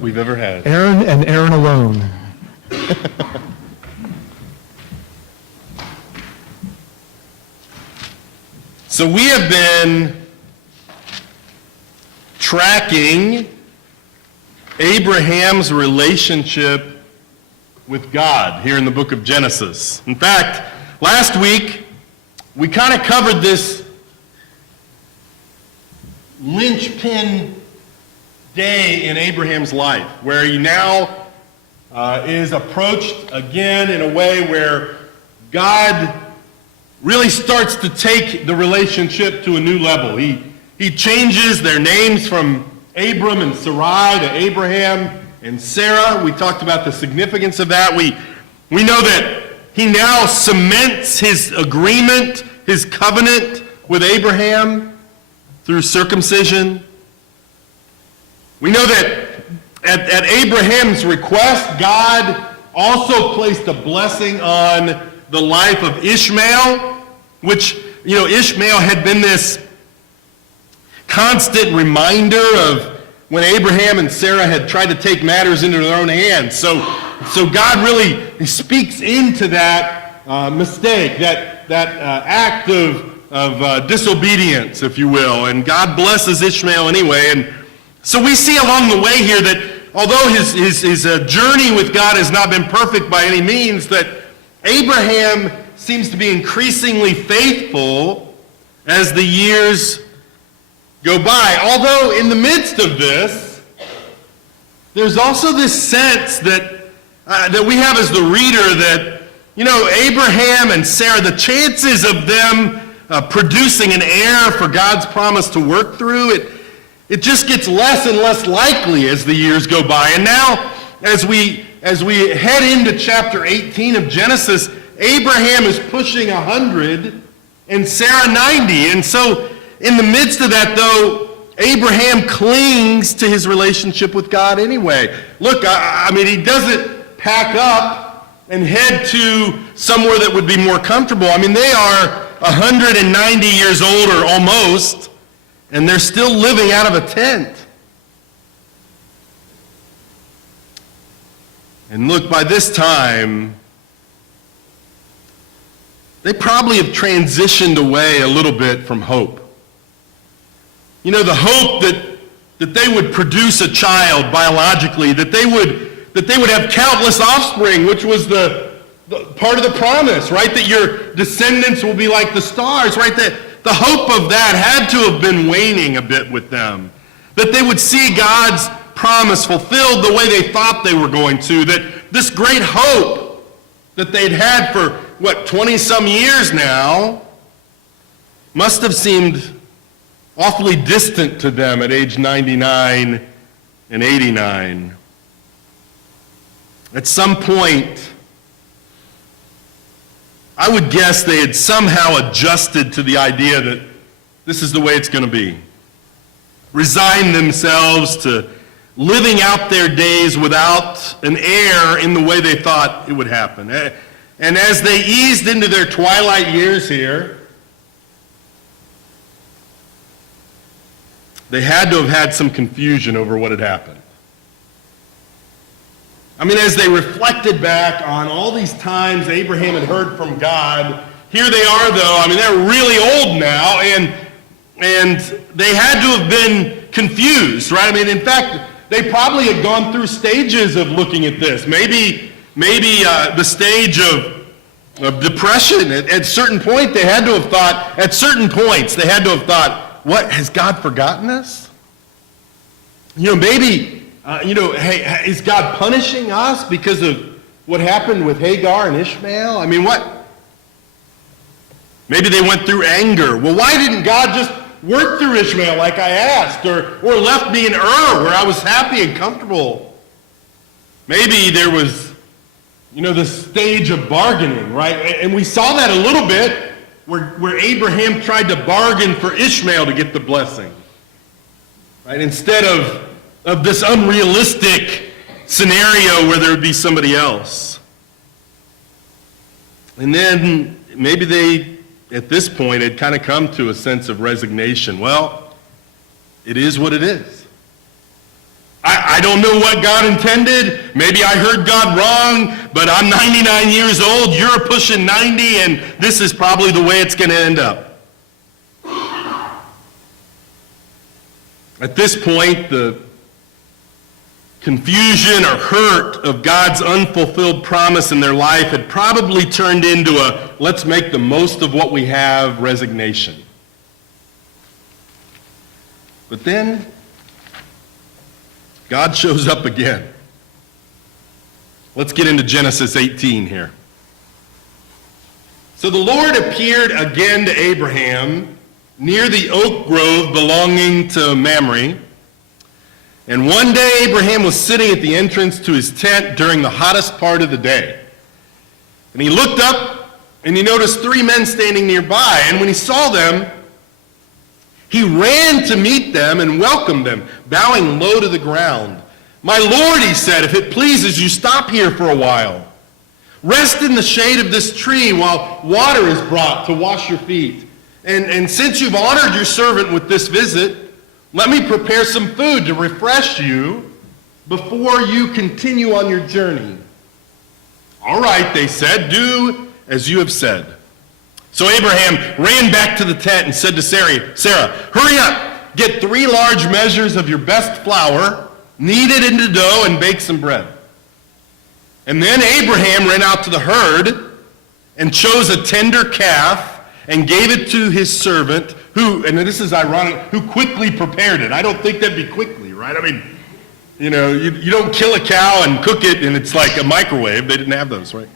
we've ever had. Aaron and Aaron alone. So we have been tracking Abraham's relationship with God here in the book of Genesis. In fact, last week we kind of covered this linchpin day in Abraham's life, where he now is approached again in a way where God really starts to take the relationship to a new level. He changes their names from Abram and Sarai to Abraham and Sarah. We talked about the significance of that. We know that he now cements his agreement, his covenant with Abraham through circumcision. We know that at Abraham's request, God also placed a blessing on the life of Ishmael, which, Ishmael had been this constant reminder of when Abraham and Sarah had tried to take matters into their own hands. So God really speaks into that mistake, that act of disobedience, if you will. And God blesses Ishmael anyway. And so we see along the way here that although his journey with God has not been perfect by any means, that Abraham seems to be increasingly faithful as the years go by. Although in the midst of this, there's also this sense that we have as the reader that, Abraham and Sarah, the chances of them producing an heir for God's promise to work through, it just gets less and less likely as the years go by. And now, as we head into chapter 18 of Genesis, Abraham is pushing 100 and Sarah 90. And so in the midst of that, though, Abraham clings to his relationship with God anyway. Look, he doesn't pack up and head to somewhere that would be more comfortable. They are 190 years old or almost, and they're still living out of a tent. And look, by this time, they probably have transitioned away a little bit from hope. The hope that they would produce a child biologically, that they would have countless offspring, which was the part of the promise, right? That your descendants will be like the stars, right? That the hope of that had to have been waning a bit with them. That they would see God's promise fulfilled the way they thought they were going to. That this great hope that they'd had for, 20-some years now, must have seemed awfully distant to them at age 99 and 89. At some point, I would guess they had somehow adjusted to the idea that this is the way it's going to be. Resigned themselves to living out their days without an heir in the way they thought it would happen. And as they eased into their twilight years here, they had to have had some confusion over what had happened. As they reflected back on all these times Abraham had heard from God, here they are, though. They're really old now, and they had to have been confused, right? In fact, they probably had gone through stages of looking at this. Maybe the stage of depression. At certain point, they had to have thought, what, has God forgotten us? Hey, is God punishing us because of what happened with Hagar and Ishmael? What? Maybe they went through anger. Well, why didn't God just work through Ishmael like I asked, or left me in Ur where I was happy and comfortable? Maybe there was, the stage of bargaining, right? And we saw that a little bit where Abraham tried to bargain for Ishmael to get the blessing, right? Instead of this unrealistic scenario where there would be somebody else. And then maybe they, at this point, had kind of come to a sense of resignation. Well, it is what it is. I don't know what God intended. Maybe I heard God wrong, but I'm 99 years old, you're pushing 90, and this is probably the way it's going to end up. At this point, the confusion or hurt of God's unfulfilled promise in their life had probably turned into a let's make the most of what we have resignation. But then, God shows up again. Let's get into Genesis 18 here. So the Lord appeared again to Abraham near the oak grove belonging to Mamre. And one day Abraham was sitting at the entrance to his tent during the hottest part of the day. And he looked up and he noticed 3 men standing nearby. And when he saw them, he ran to meet them and welcomed them, bowing low to the ground. "My Lord," he said, "if it pleases you, stop here for a while. Rest in the shade of this tree while water is brought to wash your feet. And since you've honored your servant with this visit, let me prepare some food to refresh you before you continue on your journey." "All right," they said, "do as you have said." So Abraham ran back to the tent and said to Sarah, "Hurry up, get 3 large measures of your best flour, knead it into dough, and bake some bread." And then Abraham ran out to the herd and chose a tender calf and gave it to his servant, who, and this is ironic, who quickly prepared it. I don't think that'd be quickly, right? I mean, you don't kill a cow and cook it and it's like a microwave. They didn't have those, right?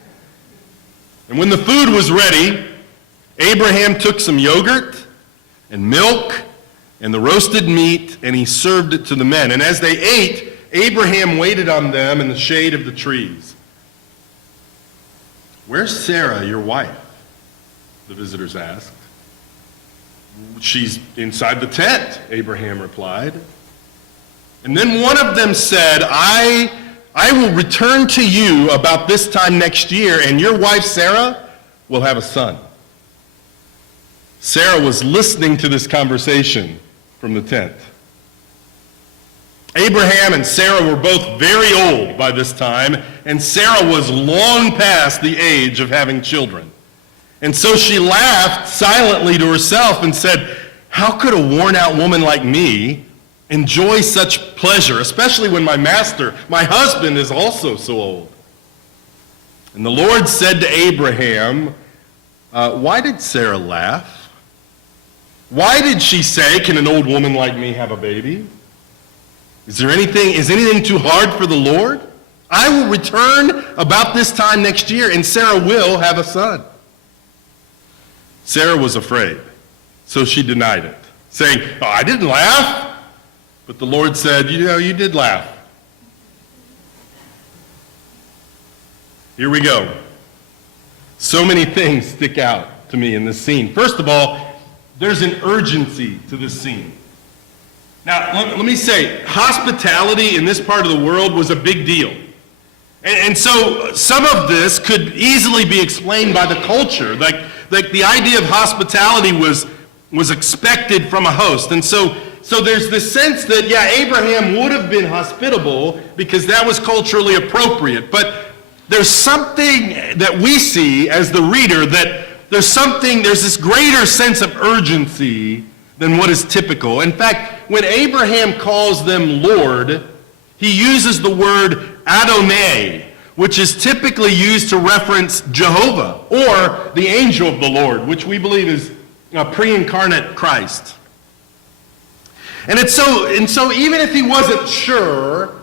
And when the food was ready, Abraham took some yogurt and milk and the roasted meat, and he served it to the men. And as they ate, Abraham waited on them in the shade of the trees. "Where's Sarah, your wife?" the visitors asked. "She's inside the tent," Abraham replied. And then one of them said, I will return to you about this time next year, and your wife Sarah will have a son." Sarah was listening to this conversation from the tent. Abraham and Sarah were both very old by this time, and Sarah was long past the age of having children. And so she laughed silently to herself and said, "How could a worn-out woman like me enjoy such pleasure, especially when my master, my husband, is also so old?" And the Lord said to Abraham, "Why did Sarah laugh? Why did she say, 'Can an old woman like me have a baby?' Is anything too hard for the Lord? I will return about this time next year, and Sarah will have a son." Sarah was afraid, so she denied it, saying, "Oh, I didn't laugh." But the Lord said, "You did laugh." Here we go. So many things stick out to me in this scene. First of all, there's an urgency to this scene. Now, let me say, hospitality in this part of the world was a big deal. And so some of this could easily be explained by the culture. Like the idea of hospitality was expected from a host. And so there's this sense that, yeah, Abraham would have been hospitable because that was culturally appropriate. But there's something that we see as the reader that there's this greater sense of urgency than what is typical. In fact, when Abraham calls them Lord, he uses the word Adonai, which is typically used to reference Jehovah or the angel of the Lord, which we believe is a pre-incarnate Christ. And so even if he wasn't sure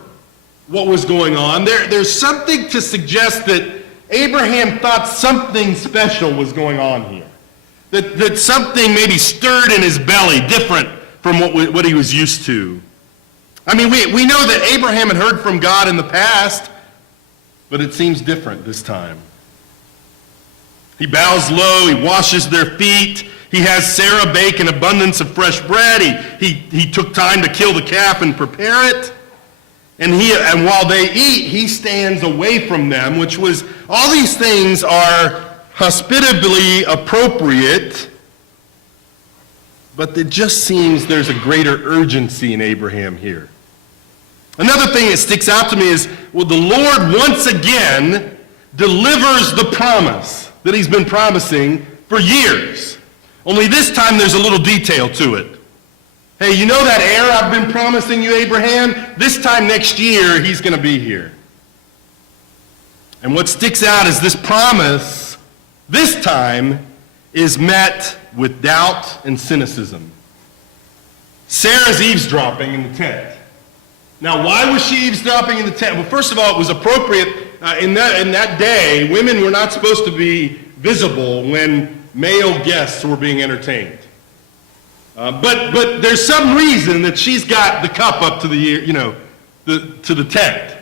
what was going on, there's something to suggest that Abraham thought something special was going on here. That something maybe stirred in his belly, different from what he was used to. I mean, we know that Abraham had heard from God in the past, but it seems different this time. He bows low, he washes their feet, he has Sarah bake an abundance of fresh bread, he took time to kill the calf and prepare it, and while they eat, he stands away from them, which was, all these things are hospitably appropriate, but it just seems there's a greater urgency in Abraham here. Another thing that sticks out to me is, well, the Lord once again delivers the promise that he's been promising for years. Only this time there's a little detail to it. Hey, you know that heir I've been promising you, Abraham? This time next year, he's going to be here. And what sticks out is this promise, this time, is met with doubt and cynicism. Sarah's eavesdropping in the tent. Now, why was she eavesdropping in the tent? Well, first of all, it was appropriate. In that day, women were not supposed to be visible when male guests were being entertained. But there's some reason that she's got the cup up to the tent.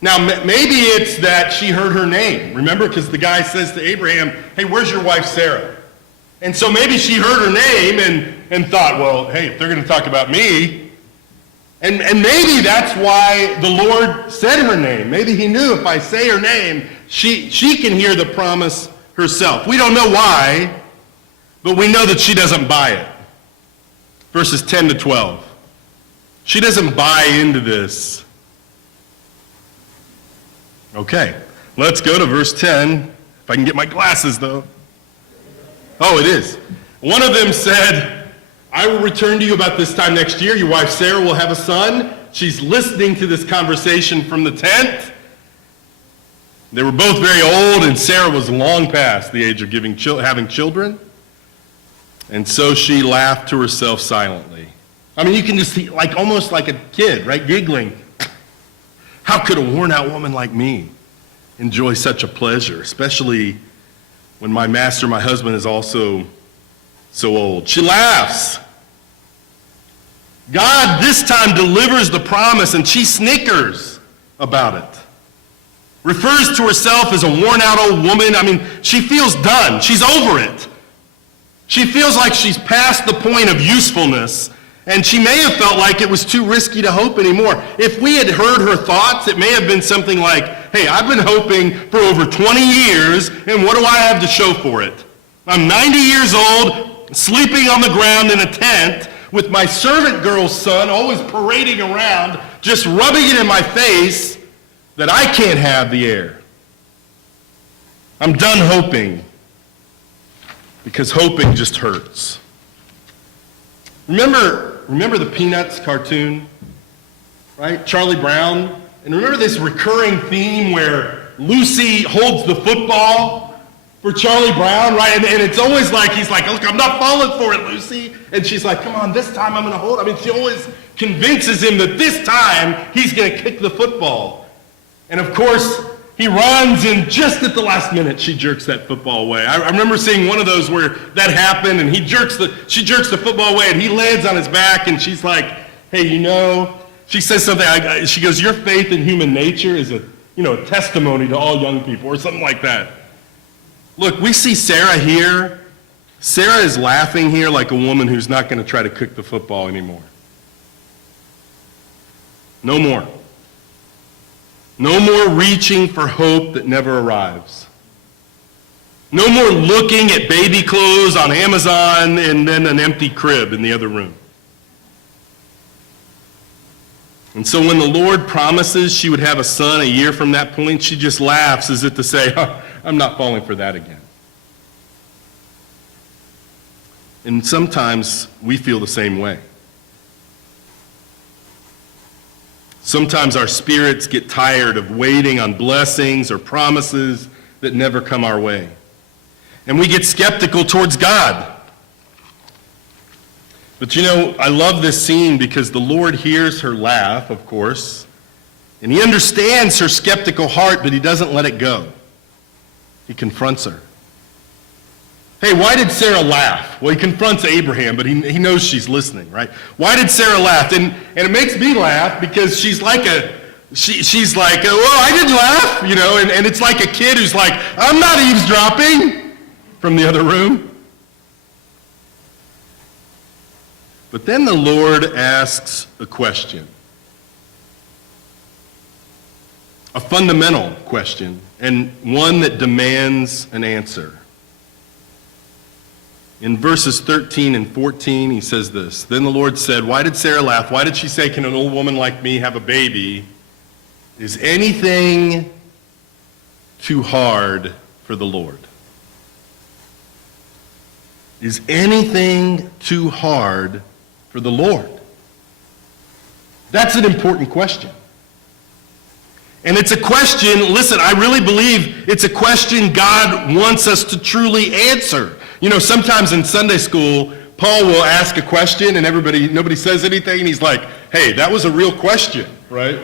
Now, maybe it's that she heard her name. Remember, because the guy says to Abraham, hey, where's your wife Sarah? And so maybe she heard her name and thought, well, hey, if they're going to talk about me, and maybe that's why the Lord said her name. Maybe he knew if I say her name, she can hear the promise herself. We don't know why, but we know that she doesn't buy it. Verses 10 to 12. She doesn't buy into this. Okay, let's go to verse 10. If I can get my glasses, though. Oh, it is. One of them said, I will return to you about this time next year. Your wife Sarah will have a son. She's listening to this conversation from the tent. They were both very old, and Sarah was long past the age of having children. And so she laughed to herself silently. I mean, you can just see, almost like a kid, right, giggling. How could a worn-out woman like me enjoy such a pleasure, especially when my master, my husband, is also so old? She laughs. God this time delivers the promise, and she snickers about it. Refers to herself as a worn-out old woman. I mean, she feels done. She's over it. She feels like she's past the point of usefulness, and she may have felt like it was too risky to hope anymore. If we had heard her thoughts, it may have been something like, hey, I've been hoping for over 20 years, and what do I have to show for it? I'm 90 years old, sleeping on the ground in a tent, with my servant girl's son always parading around, just rubbing it in my face that I can't have the heir. I'm done hoping, because hoping just hurts. Remember the Peanuts cartoon, right? Charlie Brown. And remember this recurring theme where Lucy holds the football for Charlie Brown, right? And it's always like, he's like, look, I'm not falling for it, Lucy. And she's like, come on, this time I'm going to hold it. I mean, she always convinces him that this time he's going to kick the football. And of course, he runs, and just at the last minute, she jerks that football away. I remember seeing one of those where that happened, and she jerks the football away, and he lands on his back, and she's like, hey, she says something, she goes, your faith in human nature is a testimony to all young people, or something like that. Look, we see Sarah here. Sarah is laughing here like a woman who's not going to try to kick the football anymore. No more. No more reaching for hope that never arrives. No more looking at baby clothes on Amazon and then an empty crib in the other room. And so when the Lord promises she would have a son a year from that point, she just laughs as if to say, I'm not falling for that again. And sometimes we feel the same way. Sometimes our spirits get tired of waiting on blessings or promises that never come our way. And we get skeptical towards God. But I love this scene because the Lord hears her laugh, of course, and he understands her skeptical heart, but he doesn't let it go. He confronts her. Hey, why did Sarah laugh? Well, he confronts Abraham, but he knows she's listening, right? Why did Sarah laugh? And it makes me laugh because she's like, she's like, well, I didn't laugh, and it's like a kid who's like, I'm not eavesdropping from the other room. But then the Lord asks a question, a fundamental question, and one that demands an answer. In verses 13 and 14, he says this, "Then the Lord said, why did Sarah laugh? Why did she say, can an old woman like me have a baby? Is anything too hard for the Lord?" Is anything too hard for the Lord? That's an important question. And it's a question, listen, I really believe it's a question God wants us to truly answer. You know, sometimes in Sunday school, Paul will ask a question and nobody says anything, and he's like, hey, that was a real question, right?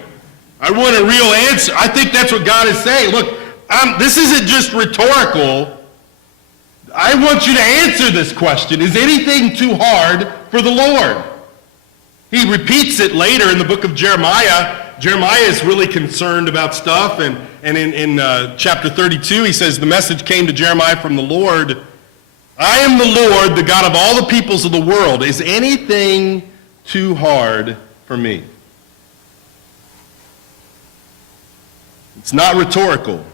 I want a real answer. I think that's what God is saying. Look, this isn't just rhetorical. I want you to answer this question. Is anything too hard for the Lord? He repeats it later in the book of Jeremiah. Jeremiah is really concerned about stuff, and in chapter 32, he says, the message came to Jeremiah from the Lord, I am the Lord, the God of all the peoples of the world. Is anything too hard for me? It's not rhetorical.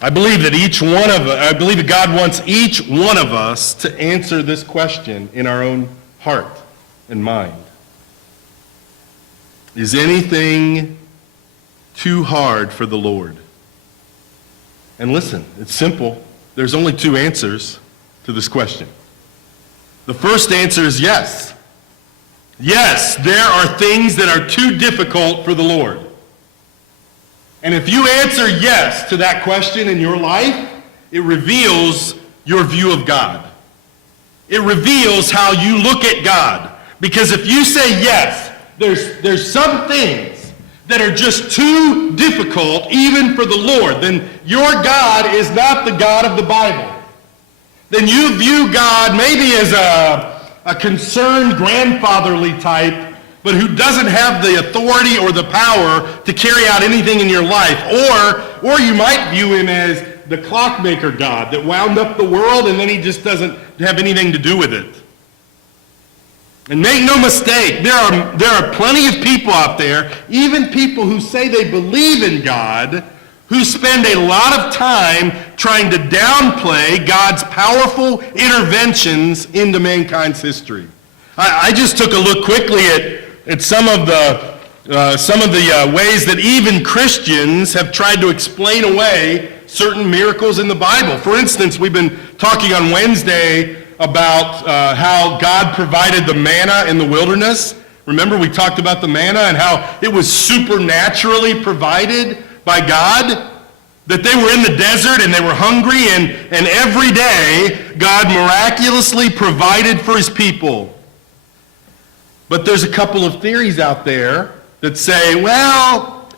I believe that God wants each one of us to answer this question in our own heart and mind. Is anything too hard for the Lord? And listen, it's simple. There's only two answers to this question. The first answer is yes. Yes, there are things that are too difficult for the Lord. And if you answer yes to that question in your life, it reveals your view of God. It reveals how you look at God. Because if you say yes, there's some things that are just too difficult even for the Lord, then your God is not the God of the Bible. Then you view God maybe as a concerned grandfatherly type, but who doesn't have the authority or the power to carry out anything in your life. Or you might view him as the clockmaker God that wound up the world and then he just doesn't have anything to do with it. And make no mistake, there are plenty of people out there, even people who say they believe in God, who spend a lot of time trying to downplay God's powerful interventions into mankind's history. I just took a look quickly at some of the ways that even Christians have tried to explain away certain miracles in the Bible. For instance, we've been talking on Wednesday about how God provided the manna in the wilderness. Remember, we talked about the manna and how it was supernaturally provided by God, that they were in the desert and they were hungry, and every day God miraculously provided for his people. But there's a couple of theories out there that say, well,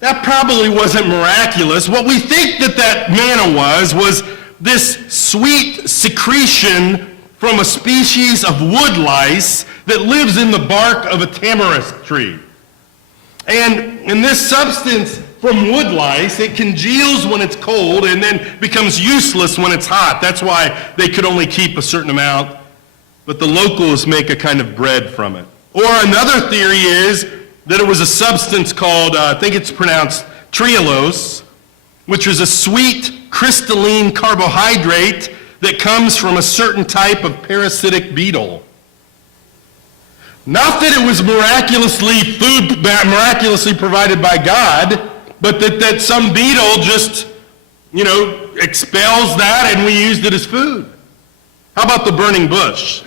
that probably wasn't miraculous. What we think that manna was this sweet secretion from a species of woodlice that lives in the bark of a tamarisk tree. And this substance from woodlice, it congeals when it's cold and then becomes useless when it's hot. That's why they could only keep a certain amount. But the locals make a kind of bread from it. Or another theory is that it was a substance called, I think it's pronounced trehalose, which is a sweet crystalline carbohydrate that comes from a certain type of parasitic beetle. Not that it was miraculously provided by God, but that some beetle just, expels that and we used it as food. How about the burning bush?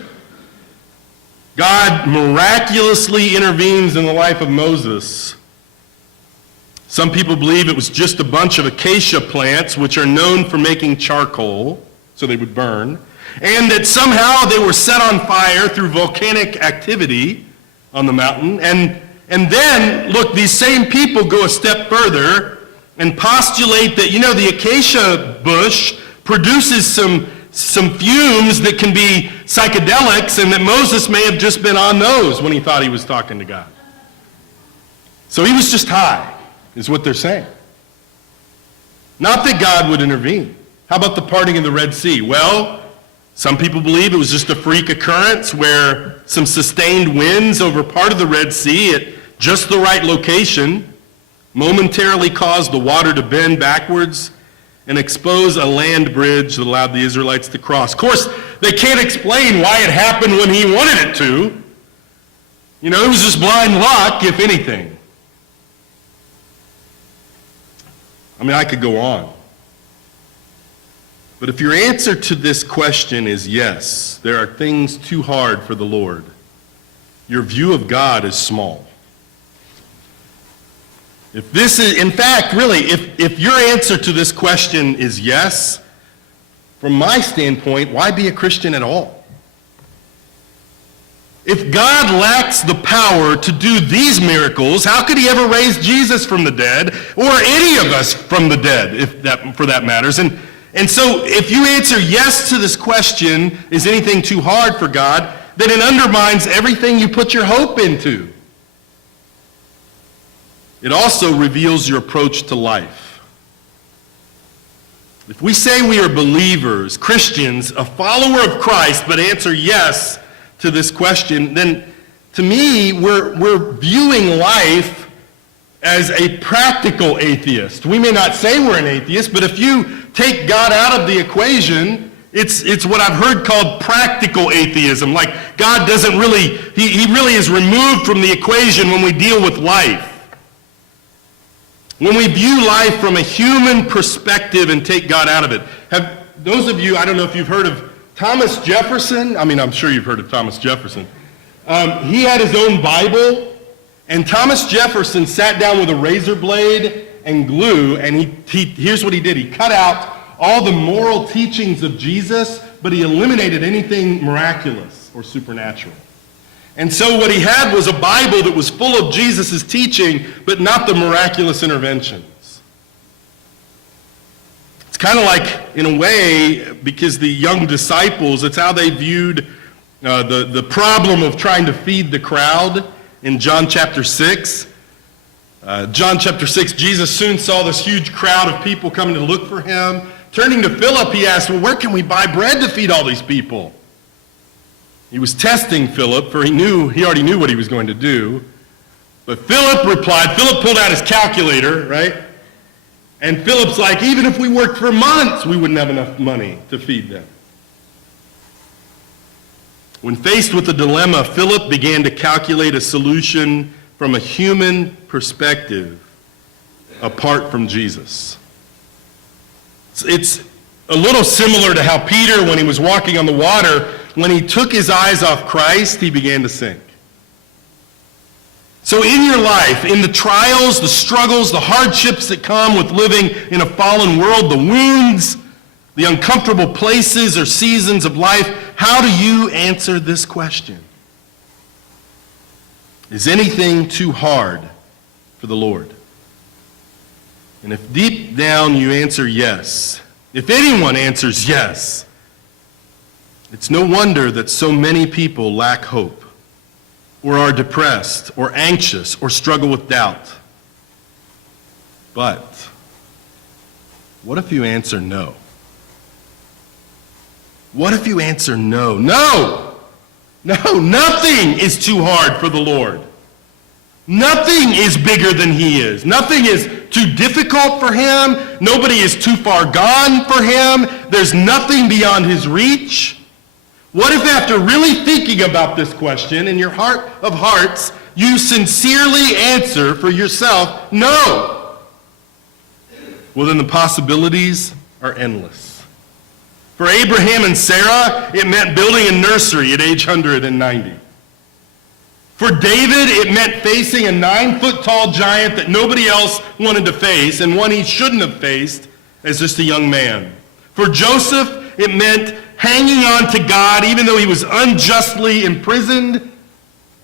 God miraculously intervenes in the life of Moses. Some people believe it was just a bunch of acacia plants, which are known for making charcoal, so they would burn, and that somehow they were set on fire through volcanic activity on the mountain. And then, look, these same people go a step further and postulate that, the acacia bush produces some fumes that can be psychedelics, and that Moses may have just been on those when he thought he was talking to God. So he was just high, is what they're saying. Not that God would intervene. How about the parting of the Red Sea? Well, some people believe it was just a freak occurrence where some sustained winds over part of the Red Sea at just the right location momentarily caused the water to bend backwards and expose a land bridge that allowed the Israelites to cross. Of course, they can't explain why it happened when he wanted it to. You know, it was just blind luck, if anything. I mean, I could go on. But if your answer to this question is yes, there are things too hard for the Lord, your view of God is small. If this is, in fact, really, if your answer to this question is yes, from my standpoint, why be a Christian at all? If God lacks the power to do these miracles, how could he ever raise Jesus from the dead, or any of us from the dead, if that, for that matters? And so if you answer yes to this question, is anything too hard for God, then it undermines everything you put your hope into. It also reveals your approach to life. If we say we are believers, Christians, a follower of Christ, but answer yes to this question, then to me, we're viewing life as a practical atheist. We may not say we're an atheist, but if you take God out of the equation, it's what I've heard called practical atheism. Like God doesn't really, he really is removed from the equation when we deal with life. When we view life from a human perspective and take God out of it. Have those of you, I don't know if you've heard of Thomas Jefferson. I mean, I'm sure you've heard of Thomas Jefferson. He had his own Bible, and Thomas Jefferson sat down with a razor blade and glue, and here's what he did. He cut out all the moral teachings of Jesus, but he eliminated anything miraculous or supernatural. And so what he had was a Bible that was full of Jesus' teaching, but not the miraculous interventions. It's kind of like, in a way, because the young disciples, it's how they viewed the problem of trying to feed the crowd in John chapter 6. John chapter 6, Jesus soon saw this huge crowd of people coming to look for him. Turning to Philip, he asked, well, where can we buy bread to feed all these people? He was testing Philip, for he already knew what he was going to do. But Philip replied, Philip pulled out his calculator, right? And Philip's like, even if we worked for months, we wouldn't have enough money to feed them. When faced with a dilemma, Philip began to calculate a solution from a human perspective apart from Jesus. It's a little similar to how Peter, when he was walking on the water, when he took his eyes off Christ, he began to sink. So in your life, in the trials, the struggles, the hardships that come with living in a fallen world, the wounds, the uncomfortable places or seasons of life, how do you answer this question? Is anything too hard for the Lord? And if deep down you answer yes, if anyone answers yes, it's no wonder that so many people lack hope, or are depressed, or anxious, or struggle with doubt. But what if you answer no? What if you answer no? No! No, nothing is too hard for the Lord. Nothing is bigger than he is. Nothing is too difficult for him. Nobody is too far gone for him. There's nothing beyond his reach. What if after really thinking about this question in your heart of hearts, you sincerely answer for yourself, no? Well, then the possibilities are endless. For Abraham and Sarah, it meant building a nursery at age 190. For David, it meant facing a 9-foot-tall giant that nobody else wanted to face, and one he shouldn't have faced as just a young man. For Joseph, it meant hanging on to God even though he was unjustly imprisoned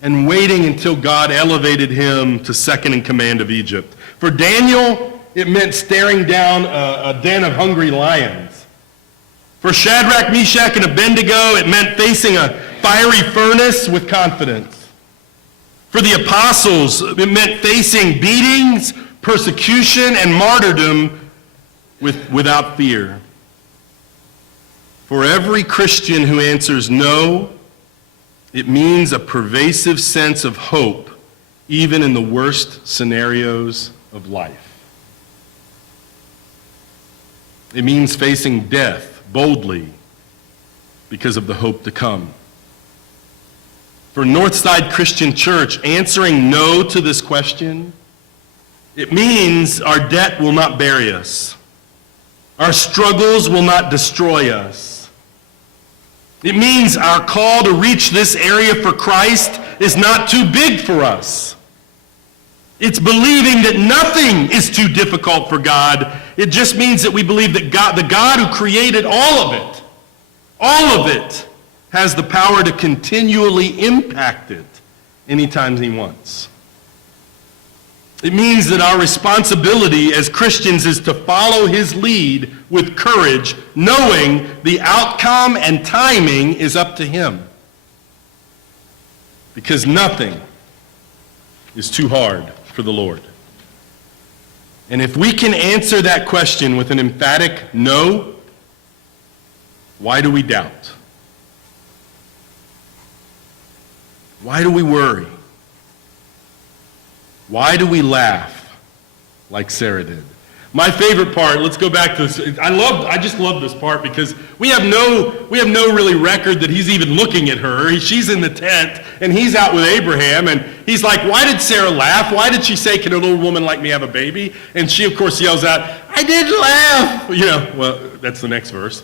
and waiting until God elevated him to second in command of Egypt. For Daniel, it meant staring down a den of hungry lions. For Shadrach, Meshach, and Abednego, it meant facing a fiery furnace with confidence. For the apostles, it meant facing beatings, persecution, and martyrdom without fear. For every Christian who answers no, it means a pervasive sense of hope, even in the worst scenarios of life. It means facing death boldly because of the hope to come. For Northside Christian Church, answering no to this question, it means our debt will not bury us. Our struggles will not destroy us. It means our call to reach this area for Christ is not too big for us. It's believing that nothing is too difficult for God. It just means that we believe that God, the God who created all of it, has the power to continually impact it anytime he wants. It means that our responsibility as Christians is to follow his lead with courage, knowing the outcome and timing is up to him. Because nothing is too hard for the Lord. And if we can answer that question with an emphatic no, why do we doubt? Why do we worry? Why do we laugh like Sarah did? My favorite part, let's go back to this. I just love this part because we have no really record that he's even looking at her. She's in the tent and he's out with Abraham and he's like, why did Sarah laugh? Why did she say, can an old woman like me have a baby? And she of course yells out, I didn't laugh. Well, that's the next verse.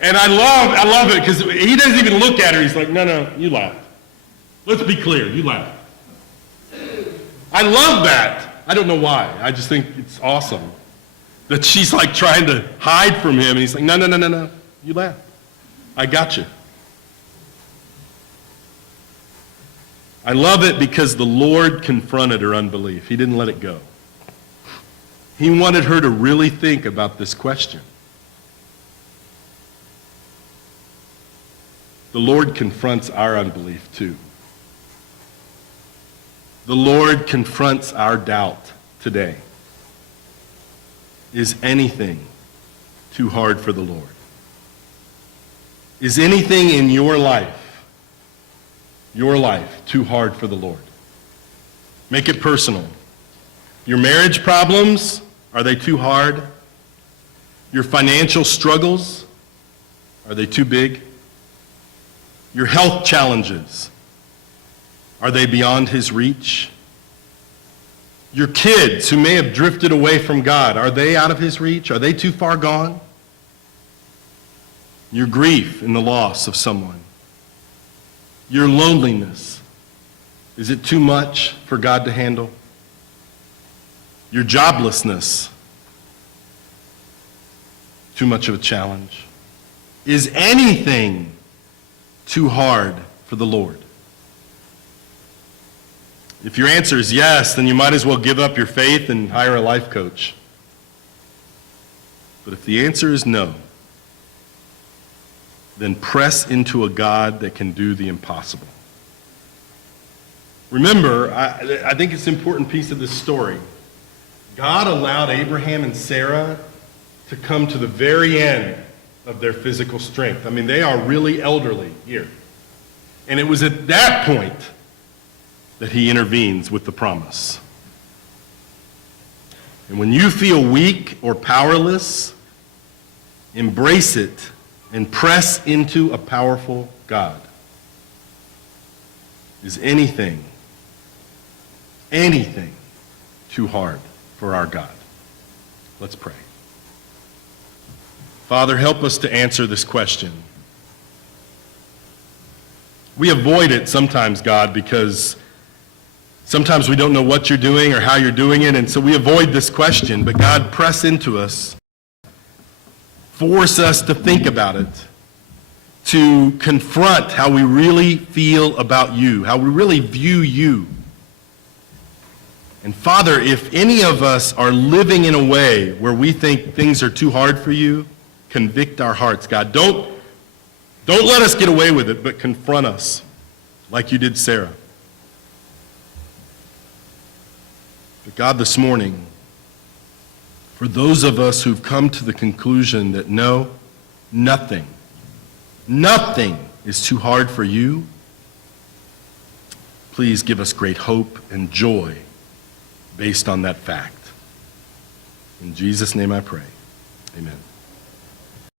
And I love it because he doesn't even look at her. He's like, no, you laugh. Let's be clear, you laugh. I love that. I don't know why. I just think it's awesome that she's like trying to hide from him, and he's like, no, you laugh. I got you. I love it because the Lord confronted her unbelief. He didn't let it go. He wanted her to really think about this question. The Lord confronts our unbelief too. The Lord confronts our doubt today. Is anything too hard for the Lord? Is anything in your life too hard for the Lord? Make it personal. Your marriage problems, are they too hard? Your financial struggles, are they too big? Your health challenges, are they beyond his reach? Your kids who may have drifted away from God, are they out of his reach? Are they too far gone? Your grief in the loss of someone. Your loneliness, is it too much for God to handle? Your joblessness, too much of a challenge? Is anything too hard for the Lord? If your answer is yes, then you might as well give up your faith and hire a life coach. But if the answer is no, then press into a God that can do the impossible. Remember, I think it's an important piece of this story. God allowed Abraham and Sarah to come to the very end of their physical strength. I mean, they are really elderly here. And it was at that point that he intervenes with the promise. And when you feel weak or powerless, embrace it and press into a powerful God. Is anything too hard for our God? Let's pray. Father, help us to answer this question. We avoid it sometimes, God, because sometimes we don't know what you're doing or how you're doing it, and so we avoid this question. But God, press into us. Force us to think about it, to confront how we really feel about you, how we really view you. And Father, if any of us are living in a way where we think things are too hard for you, convict our hearts, God. Don't let us get away with it, but confront us like you did Sarah. But God, this morning, for those of us who've come to the conclusion that no, nothing is too hard for you, please give us great hope and joy based on that fact. In Jesus' name I pray. Amen.